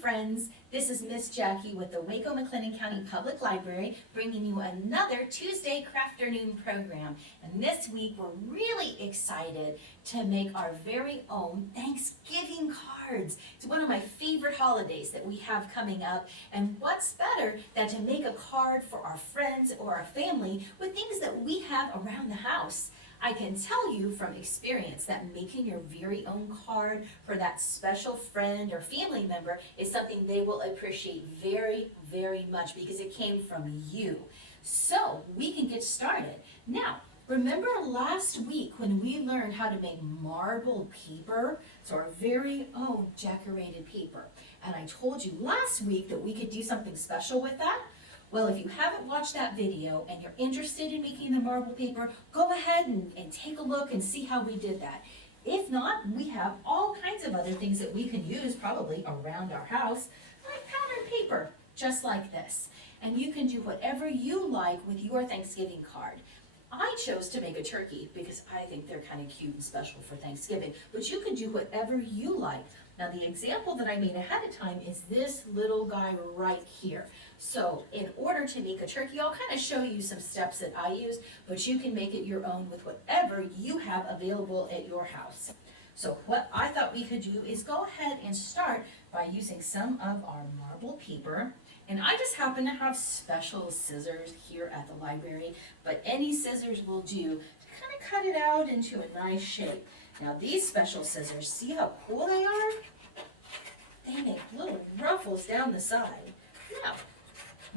friends. This is Miss Jackie with the Waco McLennan County Public Library bringing you another Tuesday Crafternoon program. And this week we're really excited to make our very own Thanksgiving cards. It's one of my favorite holidays that we have coming up, and what's better than to make a card for our friends or our family with things that we have around the house. I can tell you from experience that making your very own card for that special friend or family member is something they will appreciate very, very much because it came from you. So we can get started. Now, remember last week when we learned how to make marble paper, so our very own decorated paper. And I told you last week that we could do something special with that. Well, if you haven't watched that video and you're interested in making the marble paper, go ahead and take a look and see how we did that. If not, we have all kinds of other things that we can use probably around our house, like patterned paper, just like this. And you can do whatever you like with your Thanksgiving card. I chose to make a turkey because I think they're kind of cute and special for Thanksgiving, but you can do whatever you like. Now the example that I made ahead of time is this little guy right here. So in order to make a turkey, I'll kind of show you some steps that I use, but you can make it your own with whatever you have available at your house. So what I thought we could do is go ahead and start by using some of our marble paper. And I just happen to have special scissors here at the library, but any scissors will do to kind of cut it out into a nice shape. Now these special scissors, see how cool they are? They make little ruffles down the side. Now,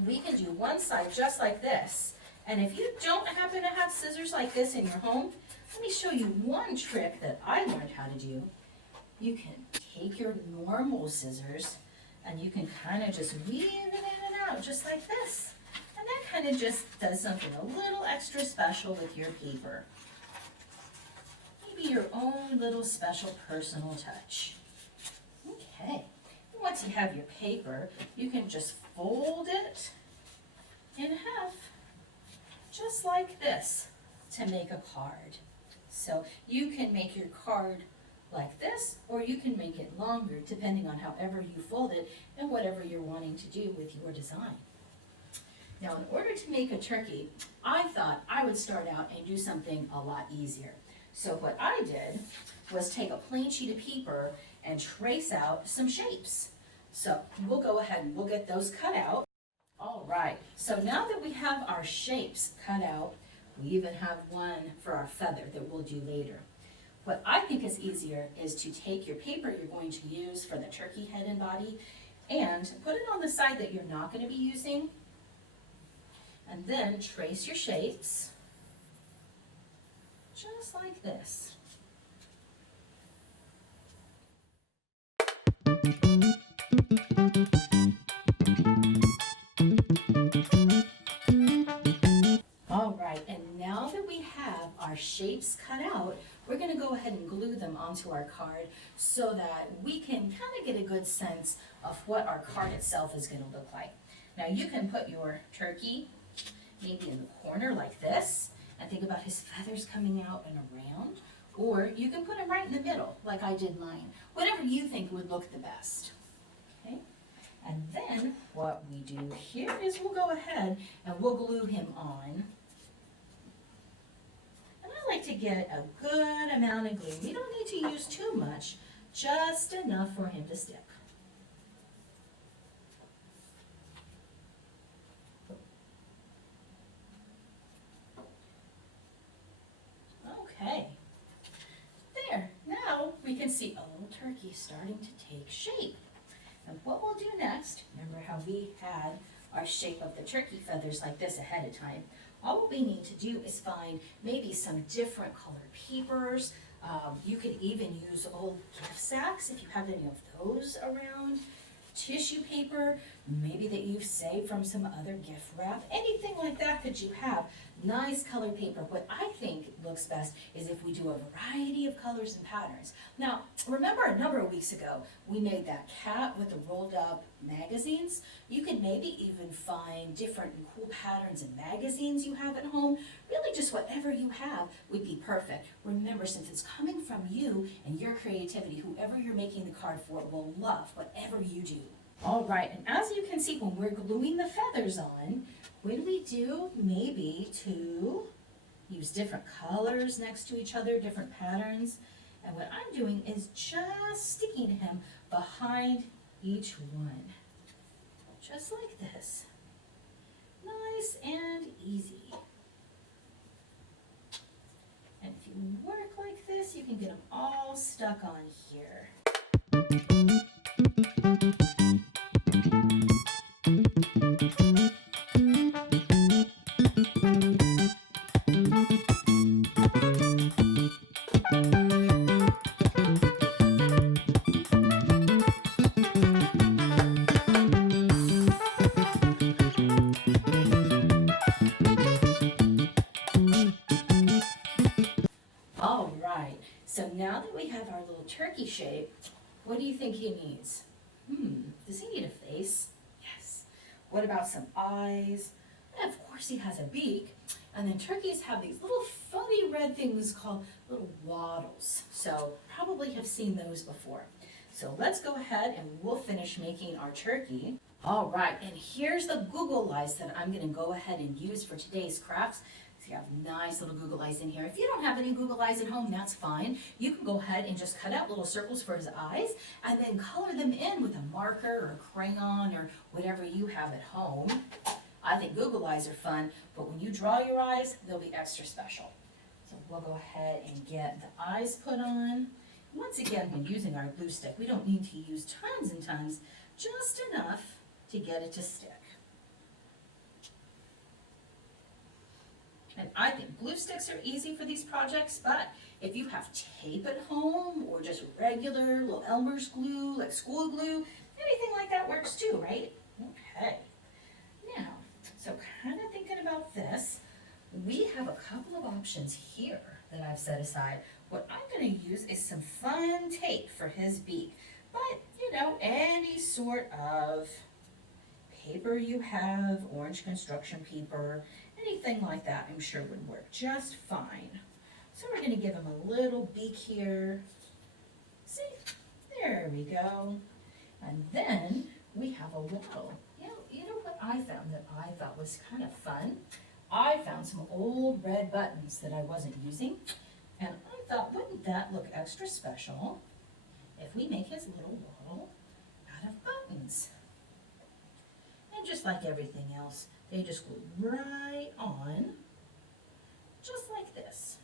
we can do one side just like this. And if you don't happen to have scissors like this in your home, let me show you one trick that I learned how to do. You can take your normal scissors and you can kind of just weave it in and out just like this. And that kind of just does something a little extra special with your paper. Maybe your own little special personal touch. Okay, once you have your paper, you can just fold it in half, just like this, to make a card. So you can make your card like this, or you can make it longer, depending on however you fold it and whatever you're wanting to do with your design. Now, in order to make a turkey, I thought I would start out and do something a lot easier. So what I did was take a plain sheet of paper and trace out some shapes. So we'll go ahead and we'll get those cut out. All right, so now that we have our shapes cut out, we even have one for our feather that we'll do later. What I think is easier is to take your paper you're going to use for the turkey head and body and put it on the side that you're not going to be using, and then trace your shapes just like this. All right, and now that we have our shapes cut out, we're going to go ahead and glue them onto our card so that we can kind of get a good sense of what our card itself is going to look like. Now you can put your turkey maybe in the corner like this, and think about his feathers coming out and around, or you can put him right in the middle like I did mine. Whatever you think would look the best. Okay? And then what we do here is we'll go ahead and we'll glue him on. And I like to get a good amount of glue. You don't need to use too much, just enough for him to stick. Okay, there, now we can see a little turkey starting to take shape. And what we'll do next, remember how we had our shape of the turkey feathers like this ahead of time. All we need to do is find maybe some different colored papers. You could even use old gift sacks if you have any of those around. Tissue paper, maybe that you've saved from some other gift wrap, anything like that you have. Nice colored paper. What I think looks best is if we do a variety of colors and patterns. Now, remember a number of weeks ago, we made that cat with the rolled up magazines. You could maybe even find different and cool patterns and magazines you have at home. Really just whatever you have would be perfect. Remember, since it's coming from you and your creativity, whoever you're making the card for will love whatever you do. All right, and as you can see, when we're gluing the feathers on, what do? Maybe to use different colors next to each other, different patterns. And what I'm doing is just sticking him behind each one, just like this. Nice and easy. And if you work like this, you can get them all stuck on here. All right, so now that we have our little turkey shape, what do you think he needs? Does he need a face? Yes. What about some eyes? And of course he has a beak. And then turkeys have these little funny red things called little wattles. So probably have seen those before. So let's go ahead and we'll finish making our turkey. All right, and here's the Google eyes that I'm gonna go ahead and use for today's crafts. So you have nice little Google eyes in here. If you don't have any Google eyes at home, that's fine. You can go ahead and just cut out little circles for his eyes and then color them in with a marker or a crayon or whatever you have at home. I think Google eyes are fun, but when you draw your eyes, they'll be extra special. So we'll go ahead and get the eyes put on. Once again, when using our glue stick, we don't need to use tons and tons, just enough to get it to stick. And I think glue sticks are easy for these projects, but if you have tape at home or just regular little Elmer's glue, like school glue, anything like that works too, right? Okay. Now, so kind of thinking about this, we have a couple of options here that I've set aside. What I'm going to use is some fun tape for his beak, but you know, any sort of paper you have, orange construction paper, anything like that I'm sure would work just fine. So we're going to give him a little beak here. See, there we go. And then we have a wattle. You know what I found that I thought was kind of fun? I found some old red buttons that I wasn't using, and I thought, wouldn't that look extra special if we make his little wattle out of buttons? And just like everything else, they just glue right on, just like this.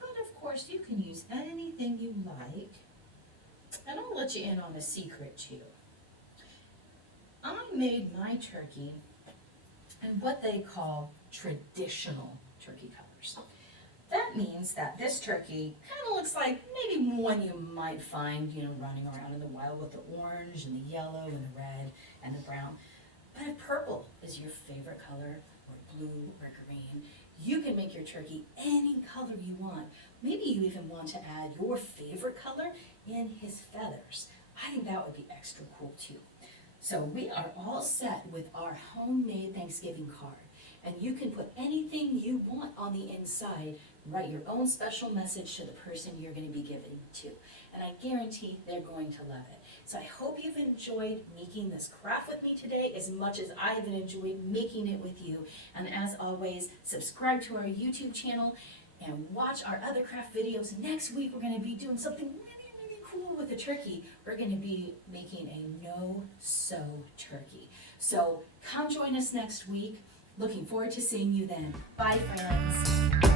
But of course, you can use anything you like. And I'll let you in on a secret too. I made my turkey in what they call traditional turkey colors. That means that this turkey kind of looks like maybe one you might find, running around in the wild with the orange and the yellow and the red and the brown. But if purple is your favorite color, or blue or green, you can make your turkey any color you want. Maybe you even want to add your favorite color in his feathers. I think that would be extra cool too. So we are all set with our homemade Thanksgiving card. And you can put anything you want on the inside, write your own special message to the person you're going to be giving to. And I guarantee they're going to love it. So I hope you've enjoyed making this craft with me today as much as I have enjoyed making it with you. And as always, subscribe to our YouTube channel and watch our other craft videos. Next week we're going to be doing something really cool with the turkey. We're going to be making a no-sew turkey. So come join us next week. Looking forward to seeing you then. Bye, friends.